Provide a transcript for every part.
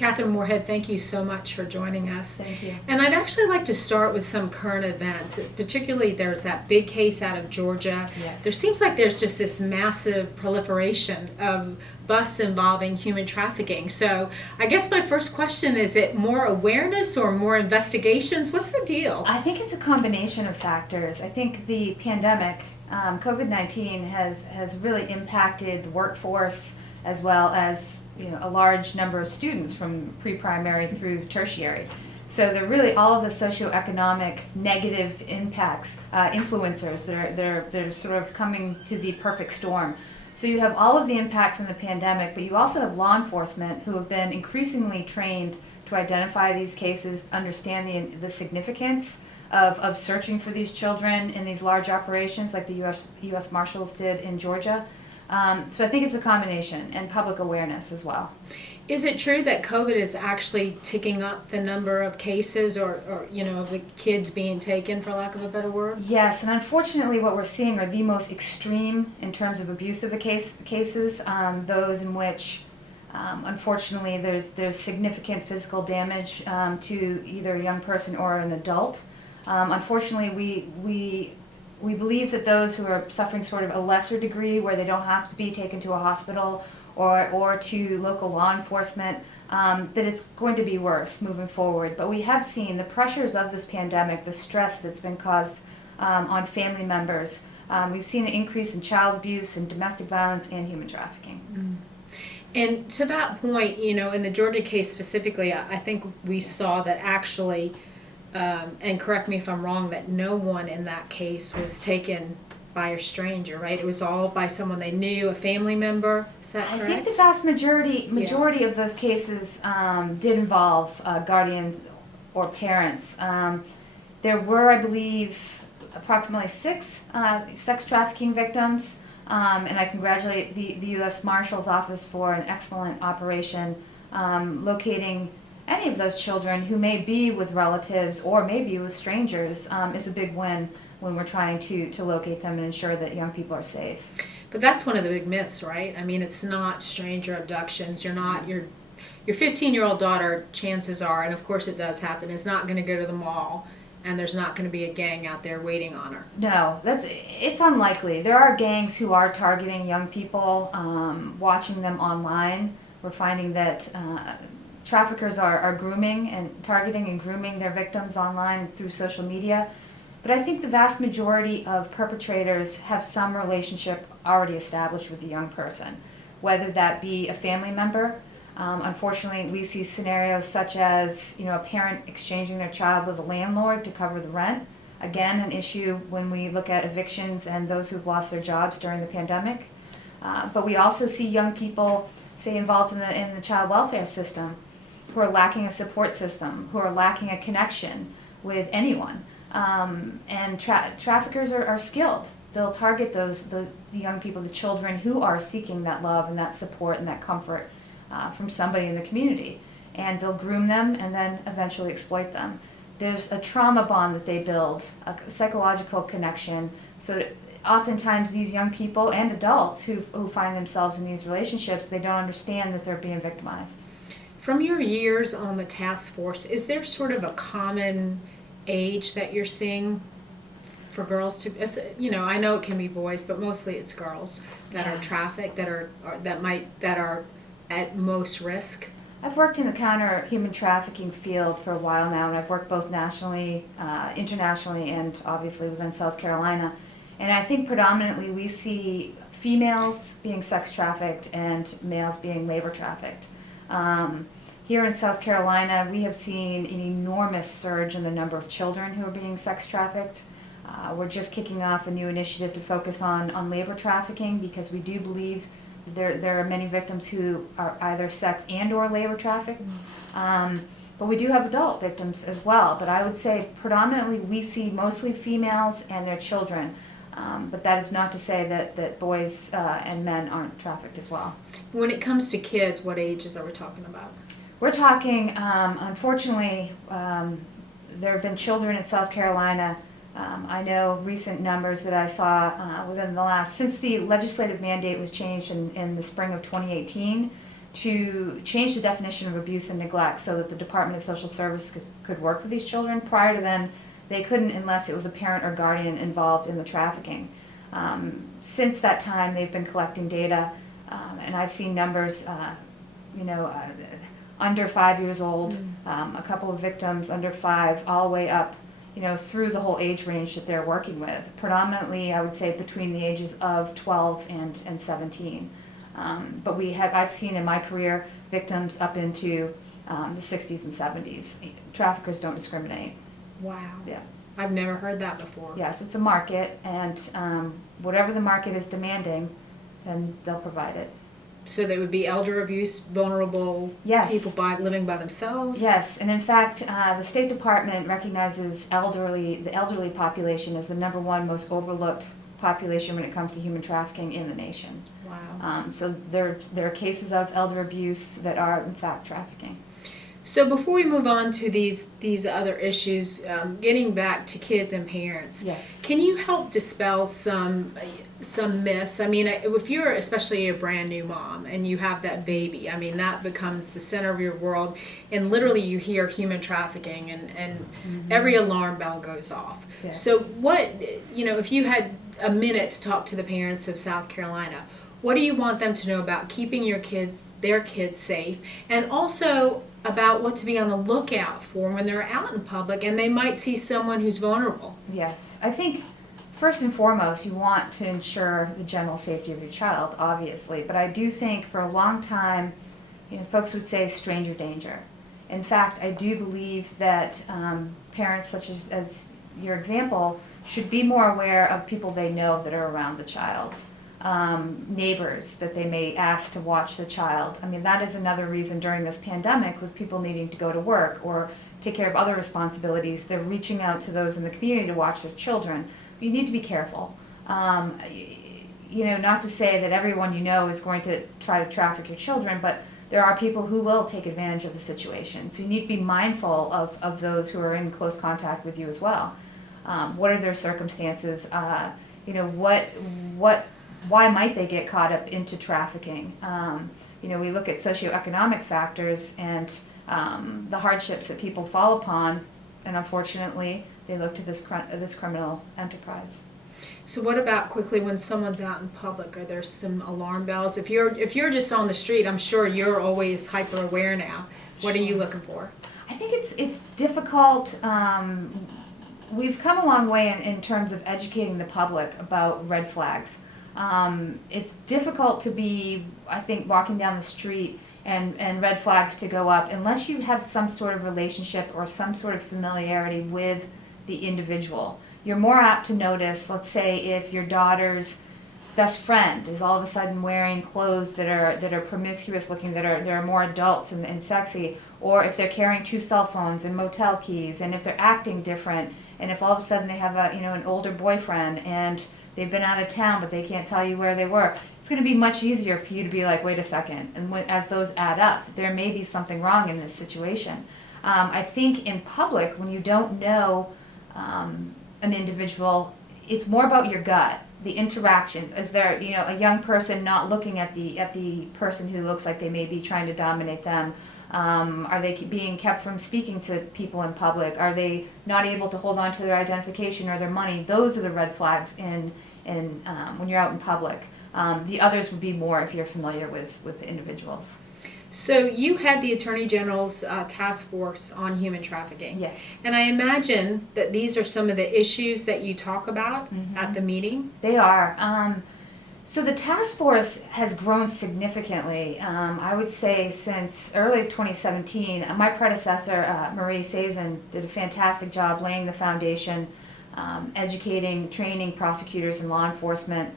Kathryn Moorehead, thank you so much for joining us. Thank you. And I'd actually like to start with some current events. Particularly, there's that big case out of Georgia. Yes. There seems like there's just this massive proliferation of busts involving human trafficking. So I guess my first question is it more awareness or more investigations? What's the deal? I think it's a combination of factors. I think the pandemic, COVID-19, has really impacted the workforce as well as a large number of students from pre-primary through tertiary. So they're really all of the socioeconomic negative impacts, influencers they're sort of coming to the perfect storm. So you have all of the impact from the pandemic, but you also have law enforcement who have been increasingly trained to identify these cases, understand the significance of searching for these children in these large operations like the U.S. Marshals did in Georgia. So I think it's a combination, and public awareness as well. Is it true that COVID is actually ticking up the number of cases or of the kids being taken, for lack of a better word? Yes, and unfortunately what we're seeing are the most extreme in terms of abusive cases, those in which unfortunately there's significant physical damage to either a young person or an adult. Unfortunately, we believe that those who are suffering sort of a lesser degree, where they don't have to be taken to a hospital or to local law enforcement, that it's going to be worse moving forward. But we have seen the pressures of this pandemic, the stress that's been caused on family members. We've seen an increase in child abuse and domestic violence and human trafficking. Mm. And to that point, in the Georgia case specifically, I think we saw that actually, and correct me if I'm wrong, that no one in that case was taken by a stranger, right? It was all by someone they knew, a family member. Is that correct? I think the vast majority of those cases did involve guardians or parents. There were, I believe, approximately 6 sex trafficking victims, and I congratulate the U.S. Marshal's Office for an excellent operation locating any of those children who may be with relatives or maybe with strangers. Is a big win when we're trying to locate them and ensure that young people are safe. But that's one of the big myths, right? I mean, it's not stranger abductions. You're not your 15-year-old daughter, chances are, and of course it does happen, is not going to go to the mall, and there's not going to be a gang out there waiting on her. No, it's unlikely. There are gangs who are targeting young people, watching them online. We're finding that traffickers are grooming and targeting and grooming their victims online through social media. But I think the vast majority of perpetrators have some relationship already established with the young person, whether that be a family member. Unfortunately, we see scenarios such as a parent exchanging their child with a landlord to cover the rent. Again, an issue when we look at evictions and those who've lost their jobs during the pandemic. But we also see young people, say, involved in the child welfare system, who are lacking a support system, who are lacking a connection with anyone. And traffickers are skilled. They'll target the young people, the children who are seeking that love and that support and that comfort from somebody in the community. And they'll groom them and then eventually exploit them. There's a trauma bond that they build, a psychological connection. So oftentimes these young people and adults who find themselves in these relationships, they don't understand that they're being victimized. From your years on the task force, is there sort of a common age that you're seeing for girls to, I know it can be boys, but mostly it's girls that are trafficked, that are at most risk? I've worked in the counter human trafficking field for a while now, and I've worked both nationally, internationally, and obviously within South Carolina. And I think predominantly we see females being sex trafficked and males being labor trafficked. Here in South Carolina, we have seen an enormous surge in the number of children who are being sex trafficked. We're just kicking off a new initiative to focus on labor trafficking, because we do believe there are many victims who are either sex and or labor trafficked. But we do have adult victims as well. But I would say predominantly we see mostly females and their children. But that is not to say that boys and men aren't trafficked as well. When it comes to kids, what ages are we talking about? We're talking, unfortunately, there have been children in South Carolina. I know recent numbers that I saw within the since the legislative mandate was changed in the spring of 2018, to change the definition of abuse and neglect so that the Department of Social Services could work with these children. Prior to then, they couldn't unless it was a parent or guardian involved in the trafficking. Since that time, they've been collecting data, and I've seen numbers, under 5 years old, a couple of victims under 5, all the way up, through the whole age range that they're working with. Predominantly, I would say between the ages of 12 and 17. But I've seen in my career victims up into the 60s and 70s. Traffickers don't discriminate. Wow. Yeah. I've never heard that before. Yes, it's a market, and whatever the market is demanding, then they'll provide it. So they would be elder abuse, vulnerable Yes. people living by themselves? Yes, and in fact, the State Department recognizes the elderly population as the #1 most overlooked population when it comes to human trafficking in the nation. Wow. So there are cases of elder abuse that are in fact trafficking. So before we move on to these other issues, getting back to kids and parents, Yes. can you help dispel some myths? I mean, if you're especially a brand new mom and you have that baby, I mean, that becomes the center of your world, and literally you hear human trafficking and every alarm bell goes off. Yeah. So what, if you had a minute to talk to the parents of South Carolina, what do you want them to know about keeping their kids safe, and also about what to be on the lookout for when they're out in public and they might see someone who's vulnerable? Yes, I think first and foremost you want to ensure the general safety of your child, obviously, but I do think for a long time, folks would say stranger danger. In fact, I do believe that parents, such as your example, should be more aware of people they know that are around the child. Neighbors that they may ask to watch the child. I mean, that is another reason during this pandemic, with people needing to go to work or take care of other responsibilities, they're reaching out to those in the community to watch their children. But you need to be careful. Not to say that everyone is going to try to traffic your children, but there are people who will take advantage of the situation. So you need to be mindful of those who are in close contact with you as well. What are their circumstances? Why might they get caught up into trafficking? We look at socioeconomic factors and the hardships that people fall upon, and unfortunately, they look to this criminal enterprise. So what about quickly when someone's out in public? Are there some alarm bells? If you're just on the street, I'm sure you're always hyper aware now. What are you looking for? I think it's difficult. We've come a long way in terms of educating the public about red flags. It's difficult to be, I think, walking down the street and red flags to go up unless you have some sort of relationship or some sort of familiarity with the individual. You're more apt to notice, let's say, if your daughter's best friend is all of a sudden wearing clothes that are promiscuous looking, that are more adult and sexy, or if they're carrying 2 cell phones and motel keys, and if they're acting different, and if all of a sudden they have an older boyfriend and they've been out of town but they can't tell you where they were. It's going to be much easier for you to be like, wait a second, and as those add up, there may be something wrong in this situation. I think in public, when you don't know an individual, it's more about your gut, the interactions. Is there a young person not looking at the person who looks like they may be trying to dominate them? Are they being kept from speaking to people in public? Are they not able to hold on to their identification or their money? Those are the red flags when you're out in public. The others would be more if you're familiar with the individuals. So you had the Attorney General's task force on human trafficking. Yes. And I imagine that these are some of the issues that you talk about at the meeting. They are. So the task force has grown significantly, I would say, since early 2017. My predecessor, Marie Sazin, did a fantastic job laying the foundation, educating, training prosecutors and law enforcement,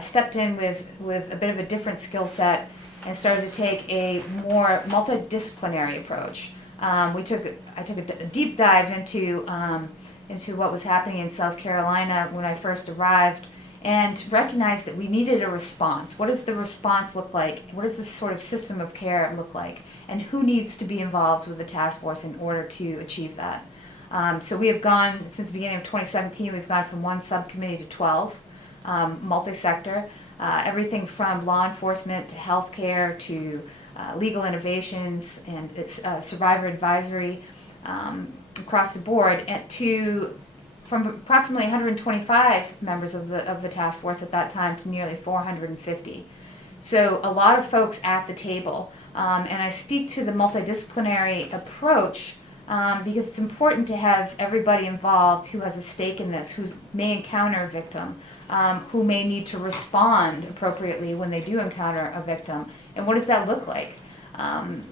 stepped in with a bit of a different skill set and started to take a more multidisciplinary approach. I took a deep dive into what was happening in South Carolina when I first arrived, and recognized that we needed a response. What does the response look like? What does this sort of system of care look like? And who needs to be involved with the task force in order to achieve that? So we have gone, since the beginning of 2017, we've gone from 1 subcommittee to 12, multi-sector, everything from law enforcement to healthcare to legal innovations, and its survivor advisory across the board, and from approximately 125 members of the task force at that time to nearly 450. So a lot of folks at the table. And I speak to the multidisciplinary approach because it's important to have everybody involved who has a stake in this, who may encounter a victim, who may need to respond appropriately when they do encounter a victim. And what does that look like?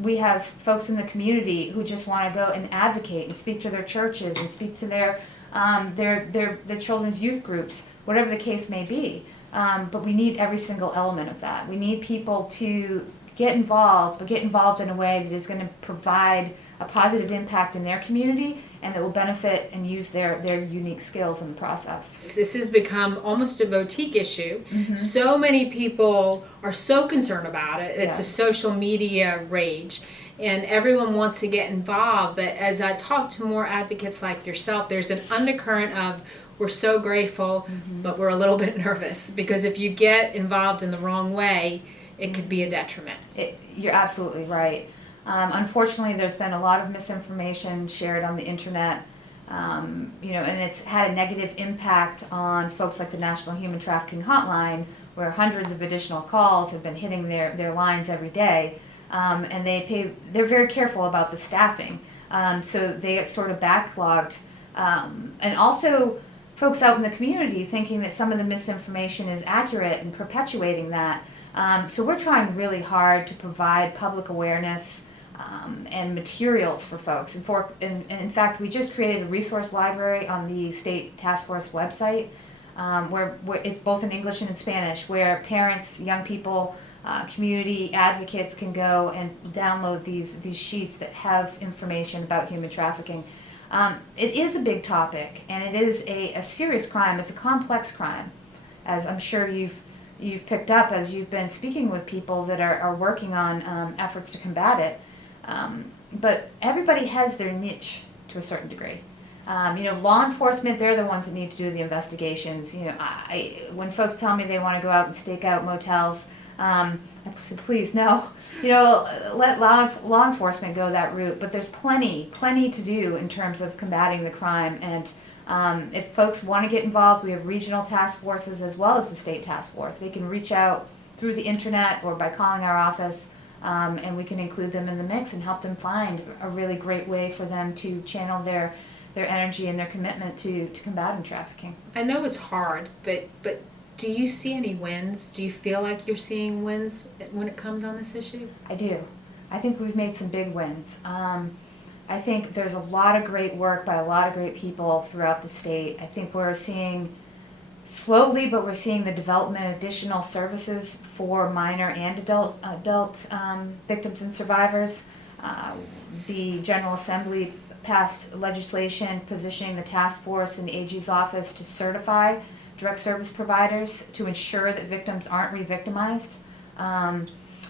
We have folks in the community who just want to go and advocate and speak to their churches and speak to their children's youth groups, whatever the case may be. But we need every single element of that. We need people to get involved, but get involved in a way that is going to provide a positive impact in their community and that will benefit and use their unique skills in the process. This has become almost a boutique issue. Mm-hmm. So many people are so concerned about it. It's a Yes. social media rage, and everyone wants to get involved. But as I talk to more advocates like yourself, there's an undercurrent of we're so grateful, but we're a little bit nervous because if you get involved in the wrong way, it could be a detriment. You're absolutely right. Unfortunately, there's been a lot of misinformation shared on the internet, and it's had a negative impact on folks like the National Human Trafficking Hotline, where hundreds of additional calls have been hitting their lines every day, and they're very careful about the staffing, so they get sort of backlogged, and also folks out in the community thinking that some of the misinformation is accurate and perpetuating that. So we're trying really hard to provide public awareness and materials for folks. And in fact, we just created a resource library on the State Task Force website, where it's both in English and in Spanish, where parents, young people, community advocates can go and download these sheets that have information about human trafficking. It is a big topic, and it is a serious crime. It's a complex crime, as I'm sure you've picked up as you've been speaking with people that are working on efforts to combat it. But everybody has their niche to a certain degree. Law enforcement, they're the ones that need to do the investigations. When folks tell me they want to go out and stake out motels, I say, please, no. Let law enforcement go that route. But there's plenty to do in terms of combating the crime. And if folks want to get involved, we have regional task forces as well as the state task force. They can reach out through the internet or by calling our office, and we can include them in the mix and help them find a really great way for them to channel their energy and their commitment to combating trafficking. I know it's hard, but do you see any wins? Do you feel like you're seeing wins when it comes on this issue? I do. I think we've made some big wins. I think there's a lot of great work by a lot of great people throughout the state. I think we're seeing, slowly, but we're seeing the development of additional services for minor and adult victims and survivors. The General Assembly passed legislation positioning the task force and the AG's office to certify direct service providers to ensure that victims aren't re-victimized.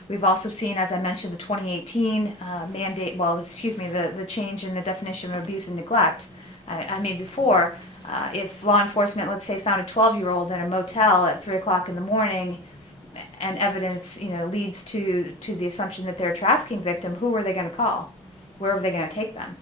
We've also seen, as I mentioned, the 2018 the change in the definition of abuse and neglect. I mean, before, if law enforcement, let's say, found a 12-year-old in a motel at 3 o'clock in the morning, and evidence, leads to the assumption that they're a trafficking victim, who are they going to call? Where are they going to take them?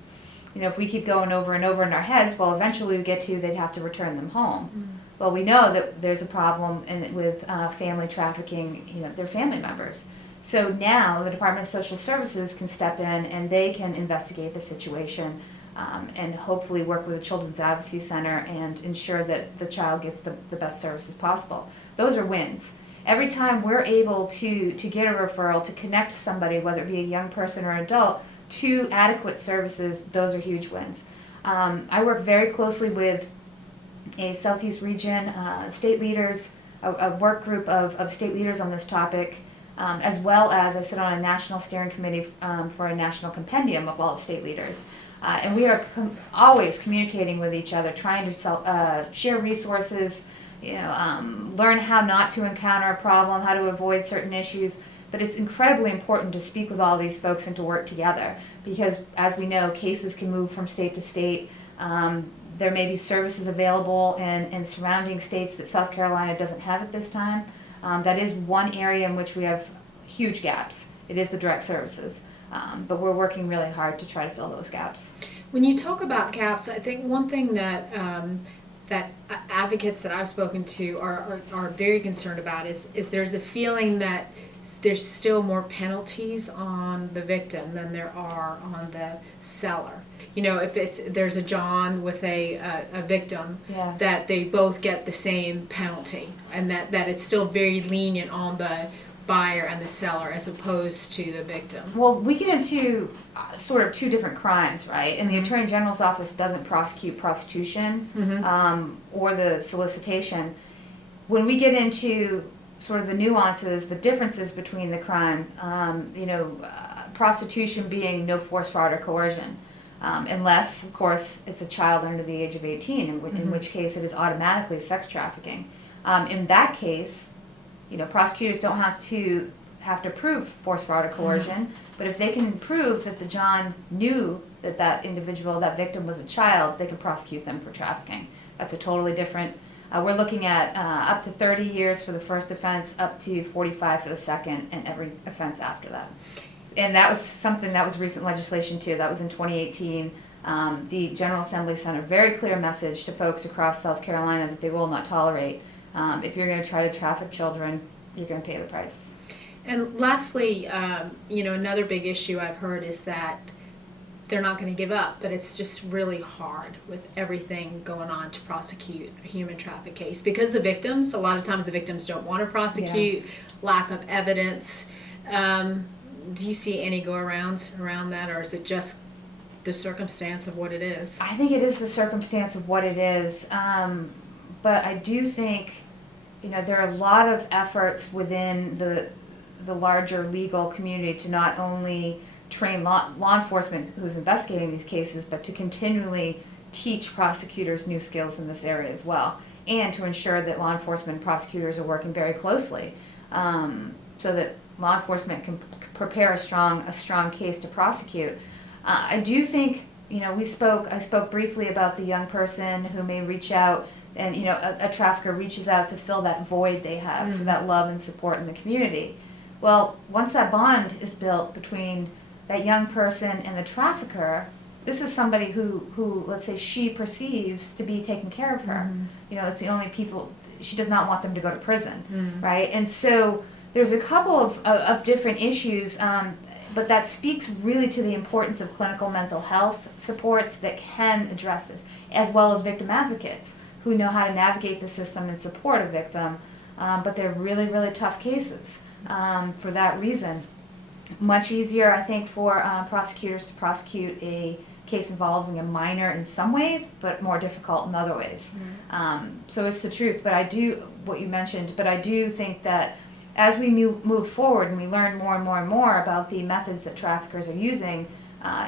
If we keep going over and over in our heads, well, eventually we get to they'd have to return them home. Mm. Well, we know that there's a problem with family trafficking, their family members. So now the Department of Social Services can step in and they can investigate the situation and hopefully work with the Children's Advocacy Center and ensure that the child gets the best services possible. Those are wins. Every time we're able to get a referral, to connect to somebody, whether it be a young person or an adult, to adequate services, those are huge wins. I work very closely with a Southeast region state leaders, a work group of state leaders on this topic, as well as I sit on a national steering committee for a national compendium of all state leaders. And we are always communicating with each other, trying to share resources, learn how not to encounter a problem, how to avoid certain issues. But it's incredibly important to speak with all these folks and to work together because, as we know, cases can move from state to state. There may be services available in surrounding states that South Carolina doesn't have at this time. That is one area in which we have huge gaps it is the direct services. But we're working really hard to try to fill those gaps. When you talk about gaps, I think one thing that that advocates that I've spoken to are very concerned about is there's a feeling that there's still more penalties on the victim than there are on the seller. You know, if there's a John with a victim, Yeah. that they both get the same penalty, and that it's still very lenient on the buyer and the seller as opposed to the victim. Well, we get into sort of two different crimes, right? And the Attorney General's office doesn't prosecute prostitution or the solicitation. When we get into sort of the nuances, the differences between the crime, prostitution being no force, fraud, or coercion. Unless, of course, it's a child under the age of 18, in which case it is automatically sex trafficking. In that case, prosecutors don't have to prove force, fraud, or coercion, but if they can prove that the John knew that individual, that victim was a child, they can prosecute them for trafficking. That's a totally different. We're looking at up to 30 years for the first offense, up to 45 for the second, and every offense after that. And that was something that was recent legislation too. That was in 2018. The General Assembly sent a very clear message to folks across South Carolina that they will not tolerate. If you're going to try to traffic children, you're going to pay the price. And lastly, another big issue I've heard is that they're not going to give up, but it's just really hard with everything going on to prosecute a human traffic case because a lot of times the victims don't want to prosecute, lack of evidence. Do you see any go-arounds around that, or is it just the circumstance of what it is? I think it is the circumstance of what it is. But I do think, there are a lot of efforts within the larger legal community to not only train law enforcement who's investigating these cases, but to continually teach prosecutors new skills in this area as well, and to ensure that law enforcement and prosecutors are working very closely so that law enforcement can prepare a strong case to prosecute. I do think, I spoke briefly about the young person who may reach out and, a trafficker reaches out to fill that void they have for that love and support in the community. Well, once that bond is built between that young person and the trafficker, this is somebody who let's say she perceives to be taking care of her. It's the only people, she does not want them to go to prison, right? And so there's a couple of different issues, but that speaks really to the importance of clinical mental health supports that can address this, as well as victim advocates who know how to navigate the system and support a victim, but they're really, really tough cases for that reason. Much easier, I think, for prosecutors to prosecute a case involving a minor in some ways, but more difficult in other ways. So it's the truth, but I do think that as we move forward and we learn more and more and more about the methods that traffickers are using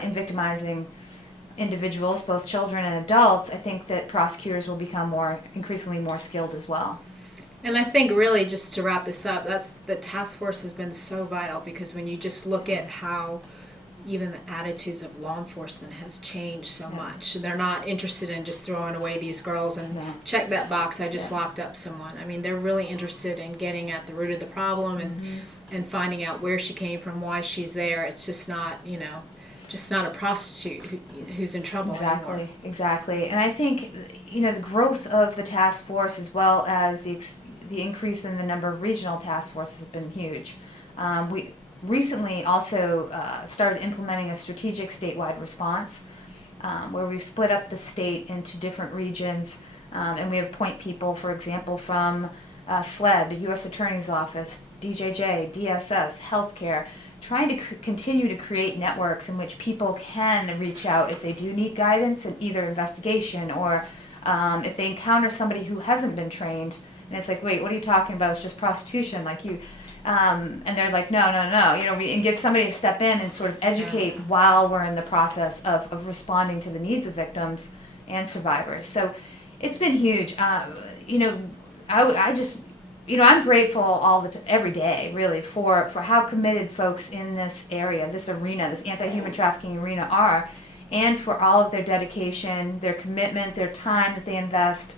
in victimizing individuals, both children and adults, I think that prosecutors will become increasingly more skilled as well. And I think really, just to wrap this up, the task force has been so vital because when you just look at how even the attitudes of law enforcement has changed so much. They're not interested in just throwing away these girls and check that box, I just locked up someone. I mean, they're really interested in getting at the root of the problem and finding out where she came from, why she's there. It's just not, just not a prostitute who's in trouble anymore. Exactly. And I think, the growth of the task force as well as the increase in the number of regional task forces has been huge. We recently also started implementing a strategic statewide response where we've split up the state into different regions and we appoint people, for example, from SLED, the U.S. Attorney's Office, DJJ, DSS, healthcare, trying to continue to create networks in which people can reach out if they do need guidance in either investigation or if they encounter somebody who hasn't been trained and it's like, wait, what are you talking about? It's just prostitution, like you. And they're like, no, and get somebody to step in and sort of educate while we're in the process of responding to the needs of victims and survivors. So it's been huge. I'm grateful every day, really, for how committed folks in this area, this arena, this anti-human trafficking arena are, and for all of their dedication, their commitment, their time that they invest.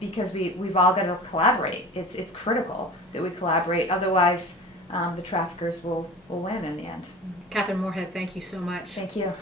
Because we've all got to collaborate. It's critical that we collaborate. Otherwise, the traffickers will win in the end. Kathryn Moorehead, thank you so much. Thank you.